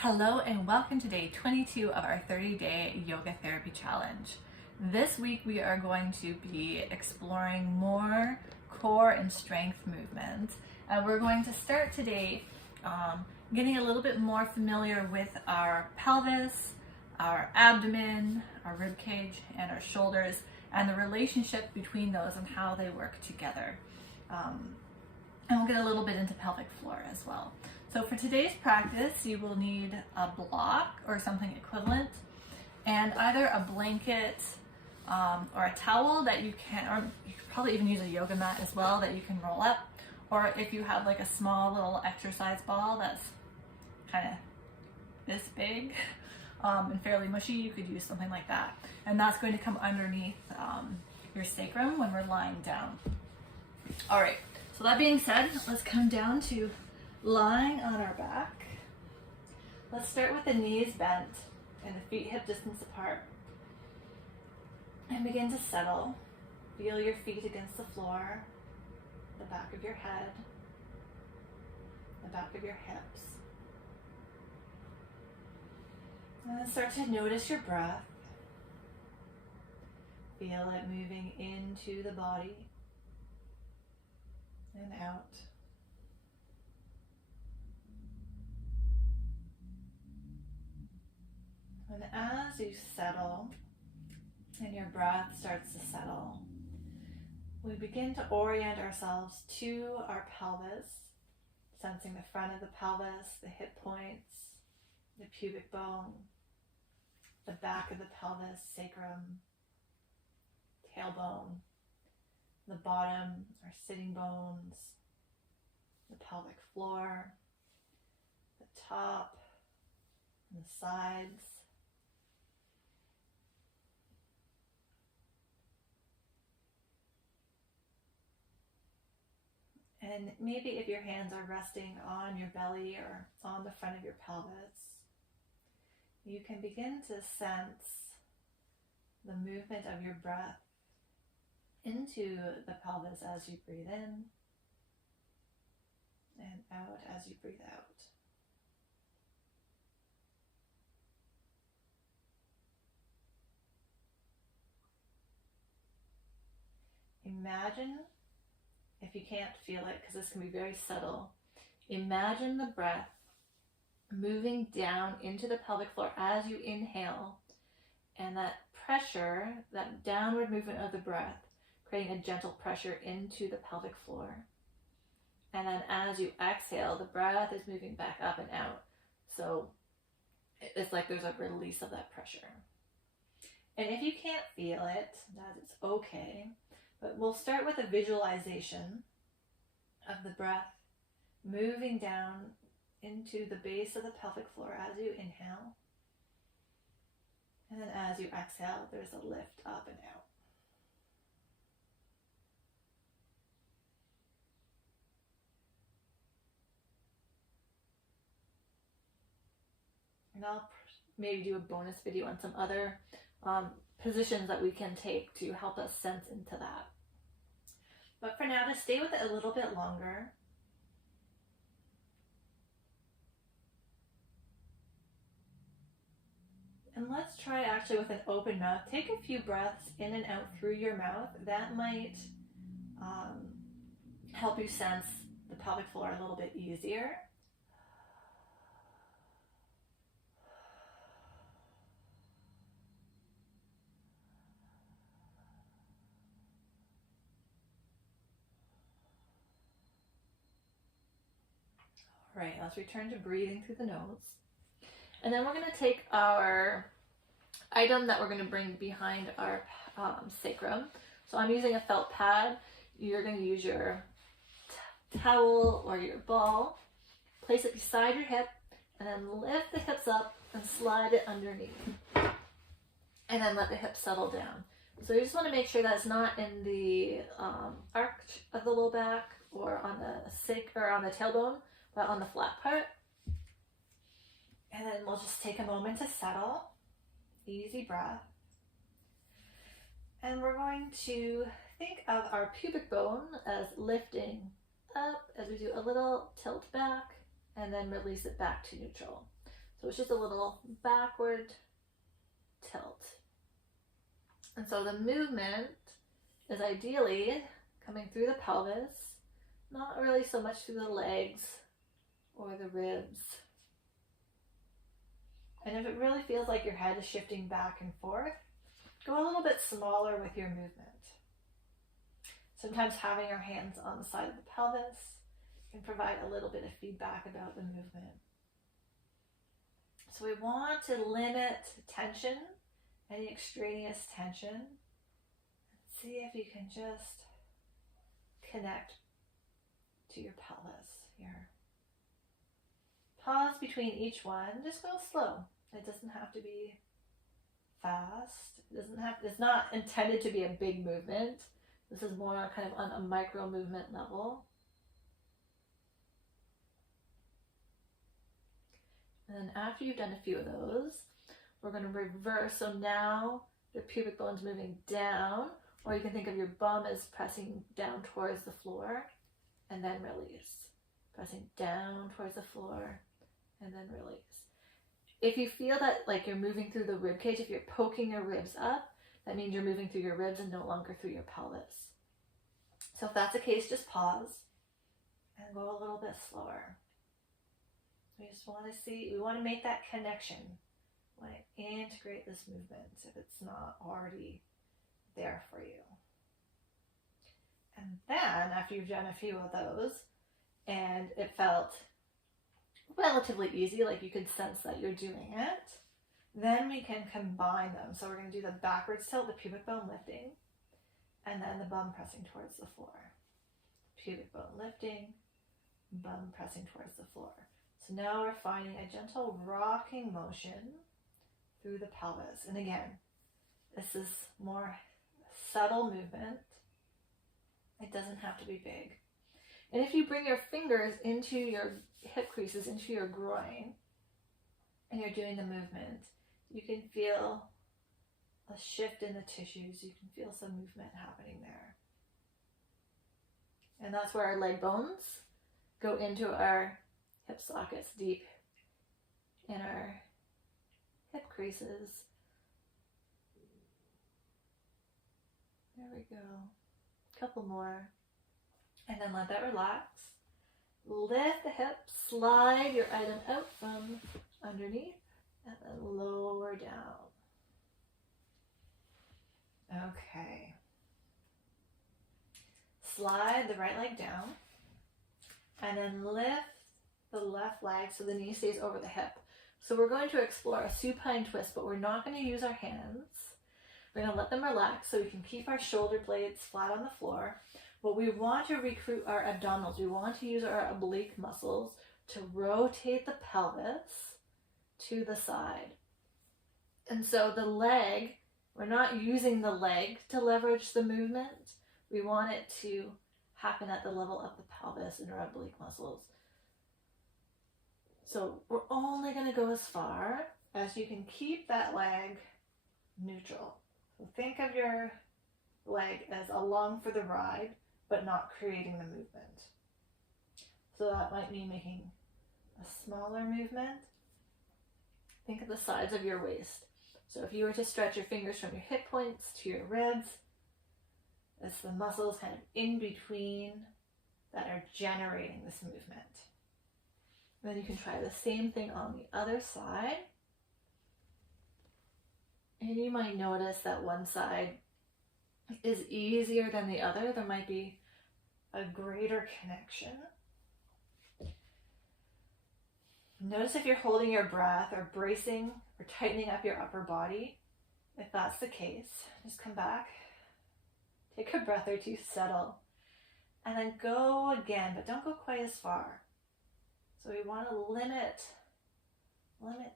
Hello and welcome to day 22 of our 30-day yoga therapy challenge. This week we are going to be exploring more core and strength movement, and we're going to start today getting a little bit more familiar with our pelvis, our abdomen, our rib cage, and our shoulders, and the relationship between those and how they work together. And we'll get a little bit into pelvic floor as well. So for today's practice, you will need a block or something equivalent, and either a blanket or a towel that you can, or you could probably even use a yoga mat as well that you can roll up, or if you have like a small little exercise ball that's kind of this big and fairly mushy, you could use something like that. And that's going to come underneath your sacrum when we're lying down. All right, so that being said, let's come down to lying on our back. Let's start with the knees bent and the feet hip distance apart. And begin to settle. Feel your feet against the floor, the back of your head, the back of your hips. And then start to notice your breath. Feel it moving into the body and out. And as you settle and your breath starts to settle, we begin to orient ourselves to our pelvis, sensing the front of the pelvis, the hip points, the pubic bone, the back of the pelvis, sacrum, tailbone, the bottom, our sitting bones, the pelvic floor, the top, and the sides. And maybe if your hands are resting on your belly or on the front of your pelvis, you can begin to sense the movement of your breath into the pelvis as you breathe in and out as you breathe out. Imagine, if you can't feel it, because this can be very subtle, imagine the breath moving down into the pelvic floor as you inhale, and that pressure, that downward movement of the breath, creating a gentle pressure into the pelvic floor. And then as you exhale, the breath is moving back up and out. So it's like there's a release of that pressure. And if you can't feel it, that's okay. But we'll start with a visualization of the breath moving down into the base of the pelvic floor as you inhale. And then as you exhale, there's a lift up and out. And I'll maybe do a bonus video on some other positions that we can take to help us sense into that. But for now, to stay with it a little bit longer, and let's try actually with an open mouth. Take a few breaths in and out through your mouth. That might help you sense the pelvic floor a little bit easier. All right, let's return to breathing through the nose. And then we're going to take our item that we're going to bring behind our sacrum. So I'm using a felt pad. You're going to use your towel or your ball. Place it beside your hip and then lift the hips up and slide it underneath. And then let the hips settle down. So you just want to make sure that it's not in the arch of the low back or on the tailbone, but on the flat part. And then we'll just take a moment to settle. Easy breath. And we're going to think of our pubic bone as lifting up as we do a little tilt back and then release it back to neutral. So it's just a little backward tilt. And so the movement is ideally coming through the pelvis, not really so much through the legs or the ribs. And if it really feels like your head is shifting back and forth, go a little bit smaller with your movement. Sometimes having our hands on the side of the pelvis can provide a little bit of feedback about the movement. So we want to limit tension, any extraneous tension. See if you can just connect to your pelvis here. Pause between each one. Just go slow. It doesn't have to be fast. It's not intended to be a big movement. This is more kind of on a micro movement level. And then after you've done a few of those, we're going to reverse. So now the pubic bone's moving down, or you can think of your bum as pressing down towards the floor and then release. Pressing down towards the floor and then release. If you feel that like you're moving through the rib cage, if you're poking your ribs up, that means you're moving through your ribs and no longer through your pelvis. So if that's the case, just pause and go a little bit slower. We just want to see, we want to make that connection. We want to integrate this movement if it's not already there for you. And then after you've done a few of those and it felt relatively easy, like you could sense that you're doing it, then we can combine them. So we're going to do the backwards tilt, the pubic bone lifting, and then the bum pressing towards the floor. Pubic bone lifting, bum pressing towards the floor. So now we're finding a gentle rocking motion through the pelvis. And again, this is more subtle movement. It doesn't have to be big. And if you bring your fingers into your hip creases, into your groin, and you're doing the movement, you can feel a shift in the tissues. You can feel some movement happening there. And that's where our leg bones go into our hip sockets deep in our hip creases. There we go. A couple more. And then let that relax. Lift the hips, slide your item out from underneath, and then lower down. Okay. Slide the right leg down, and then lift the left leg so the knee stays over the hip. So we're going to explore a supine twist, but we're not going to use our hands. We're going to let them relax so we can keep our shoulder blades flat on the floor. But we want to recruit our abdominals. We want to use our oblique muscles to rotate the pelvis to the side. And so the leg, we're not using the leg to leverage the movement. We want it to happen at the level of the pelvis and our oblique muscles. So we're only going to go as far as you can keep that leg neutral. So think of your leg as along for the ride, but not creating the movement. So that might mean making a smaller movement. Think of the sides of your waist. So if you were to stretch your fingers from your hip points to your ribs, it's the muscles kind of in between that are generating this movement. And then you can try the same thing on the other side. And you might notice that one side is easier than the other. There might be a greater connection. Notice if you're holding your breath or bracing or tightening up your upper body. If that's the case, just come back, take a breath or two, settle, and then go again, but don't go quite as far. So we want to limit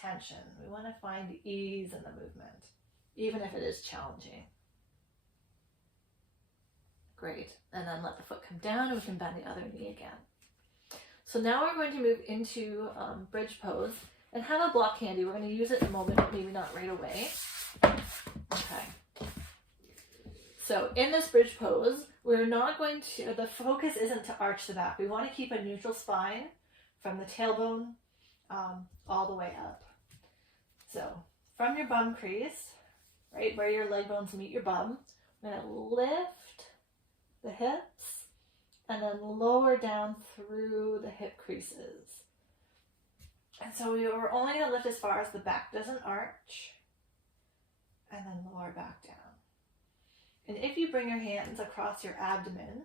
tension. We want to find ease in the movement, even if it is challenging. Great. And then let the foot come down and we can bend the other knee again. So now we're going to move into bridge pose and have a block handy. We're going to use it in a moment, but maybe not right away. Okay. So in this bridge pose, we're not going to, the focus isn't to arch the back. We want to keep a neutral spine from the tailbone all the way up. So from your bum crease, right where your leg bones meet your bum, I'm going to lift the hips and then lower down through the hip creases. And so we're only going to lift as far as the back doesn't arch, and then lower back down. And if you bring your hands across your abdomen,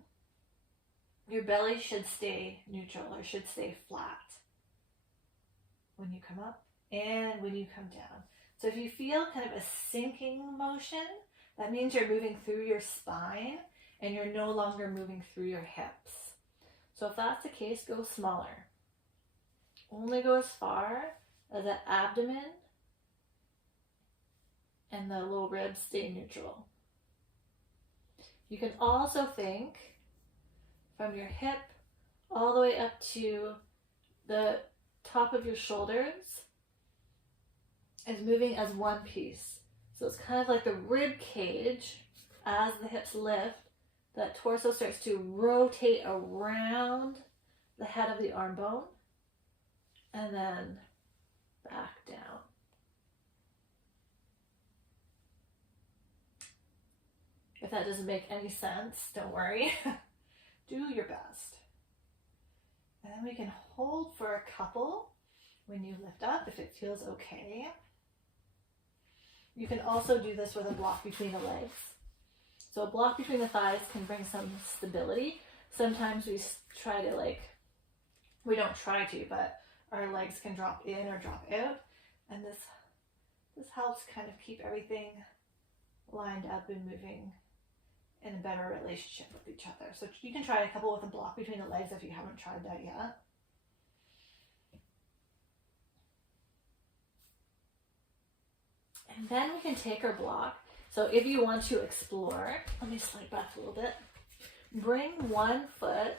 your belly should stay neutral or should stay flat when you come up and when you come down. So if you feel kind of a sinking motion, that means you're moving through your spine and you're no longer moving through your hips. So if that's the case, go smaller. Only go as far as the abdomen and the low ribs stay neutral. You can also think from your hip all the way up to the top of your shoulders as moving as one piece. So it's kind of like the rib cage. As the hips lift, that torso starts to rotate around the head of the arm bone and then back down. If that doesn't make any sense, don't worry. Do your best. And then we can hold for a couple when you lift up if it feels okay. You can also do this with a block between the legs. So a block between the thighs can bring some stability. Sometimes we try to we don't try to, but our legs can drop in or drop out. And this helps kind of keep everything lined up and moving in a better relationship with each other. So you can try a couple with a block between the legs if you haven't tried that yet. And then we can take our block. So if you want to explore, let me slide back a little bit. Bring one foot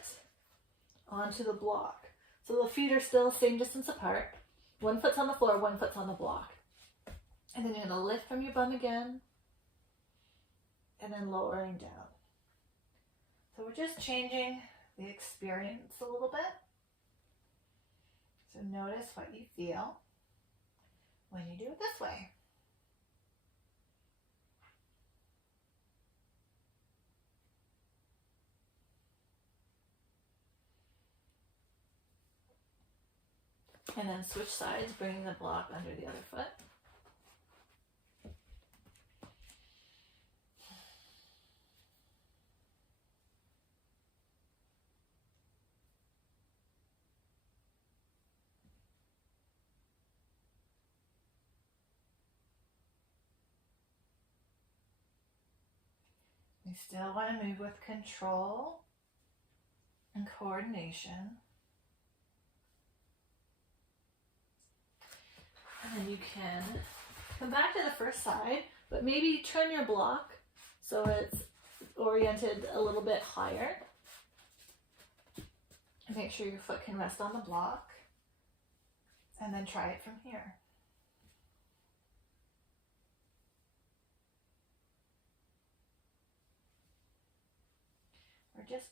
onto the block. So the feet are still the same distance apart. One foot's on the floor, one foot's on the block. And then you're going to lift from your bum again, and then lowering down. So we're just changing the experience a little bit. So notice what you feel when you do it this way. And then switch sides, bringing the block under the other foot. We still want to move with control and coordination. And then you can come back to the first side, but maybe turn your block so it's oriented a little bit higher. And make sure your foot can rest on the block. And then try it from here. We're just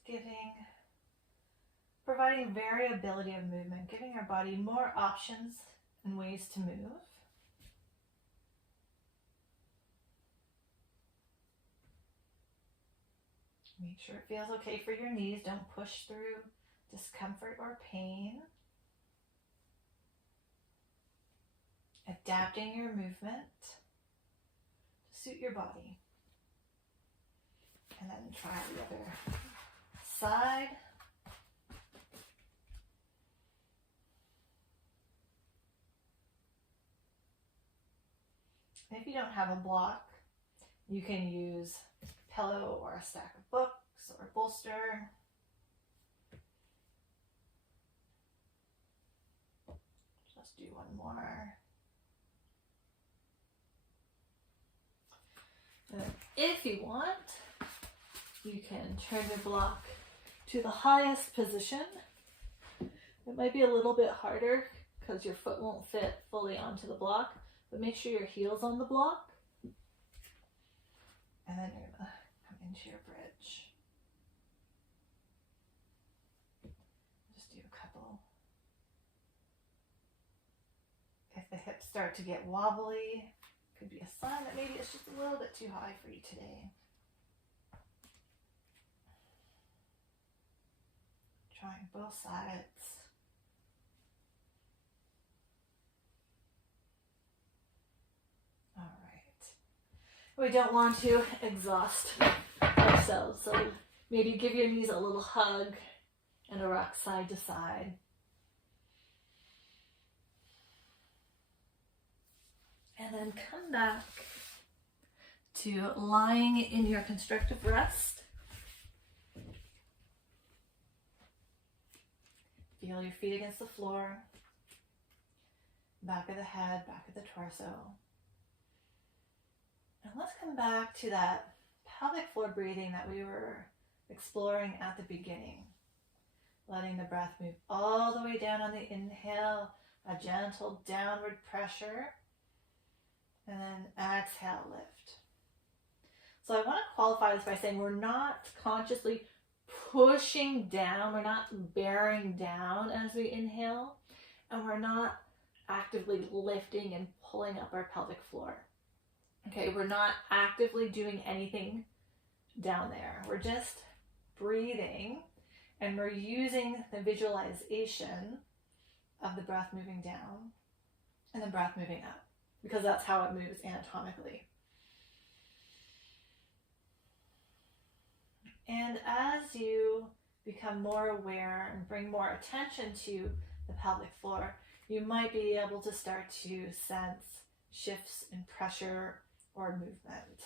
providing variability of movement, giving our body more options and ways to move. Make sure it feels okay for your knees. Don't push through discomfort or pain. Adapting your movement to suit your body. And then try the other side. If you don't have a block, you can use a pillow or a stack of books or a bolster. Just do one more. And then if you want, you can turn your block to the highest position. It might be a little bit harder because your foot won't fit fully onto the block, but make sure your heel's on the block. And then you're gonna come into your bridge. Just do a couple. the hips start to get wobbly, could be a sign that maybe it's just a little bit too high for you today. Trying both sides. All right. We don't want to exhaust ourselves, so maybe give your knees a little hug and a rock side to side. And then come back to lying in your constructive rest. Feel your feet against the floor, back of the head, back of the torso. And let's come back to that pelvic floor breathing that we were exploring at the beginning. Letting the breath move all the way down on the inhale, a gentle downward pressure, and then exhale, lift. So I want to qualify this by saying we're not consciously pushing down, we're not bearing down as we inhale, and we're not actively lifting and pulling up our pelvic floor. Okay, we're not actively doing anything down there. We're just breathing, and we're using the visualization of the breath moving down and the breath moving up, because that's how it moves anatomically. And as you become more aware and bring more attention to the pelvic floor, you might be able to start to sense shifts in pressure or movement.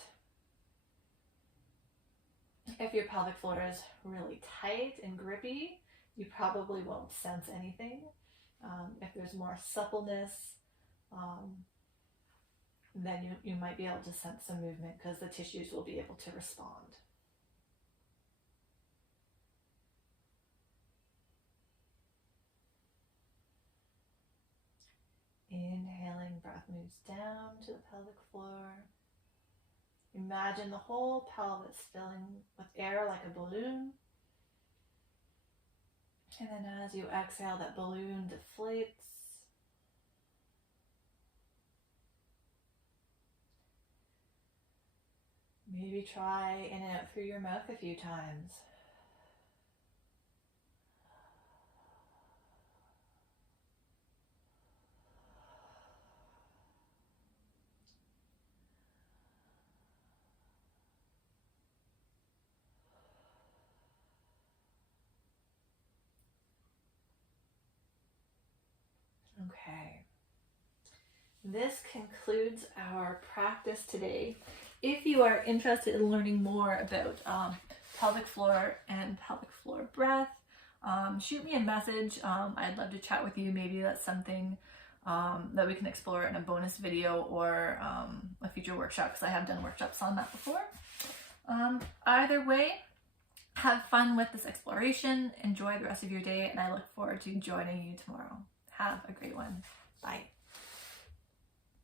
If your pelvic floor is really tight and grippy, you probably won't sense anything. If there's more suppleness, then you might be able to sense some movement because the tissues will be able to respond. Inhaling, breath moves down to the pelvic floor. Imagine the whole pelvis filling with air like a balloon. And then as you exhale, that balloon deflates. Maybe try in and out through your mouth a few times. Okay. This concludes our practice today. If you are interested in learning more about pelvic floor and pelvic floor breath, shoot me a message. I'd love to chat with you. Maybe that's something that we can explore in a bonus video or a future workshop, because I have done workshops on that before. Either way, have fun with this exploration. Enjoy the rest of your day, and I look forward to joining you tomorrow. Have a great one. Bye.